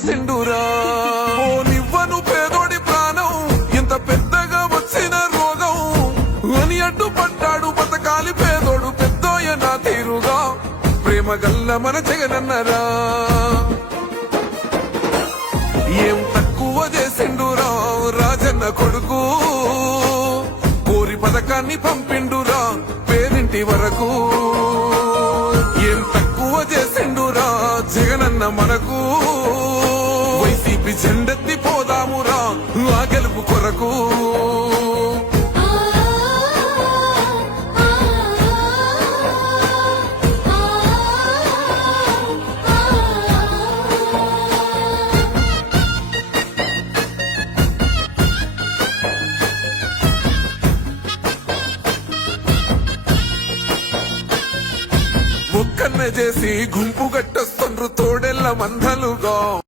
కురిసిండురా. ఓ నివ్వను పేదోడి ప్రాణం ఎంత పెద్దగా వచ్చిన రోగం అని అడ్డుపడ్డాడు బతకాలి పేదోడు పెద్దోయ నా తీరుగా ప్రేమ గల్ల మన జగనన్నరా. ఏం తక్కువ చేసిండురా రాజన్న కొడుకు కోరి పథకాన్ని పంపిండురా పేరింటి వరకు. ఏం తక్కువ చేసిండురా జగనన్న మనకు వైసీపీ జెండెత్తి పోదామురా ఆ గెలుపు కొరకు. ఒక్కన్నే చేసి గుంపు గట్టొస్తుండ్రు తోడెల్ల మందల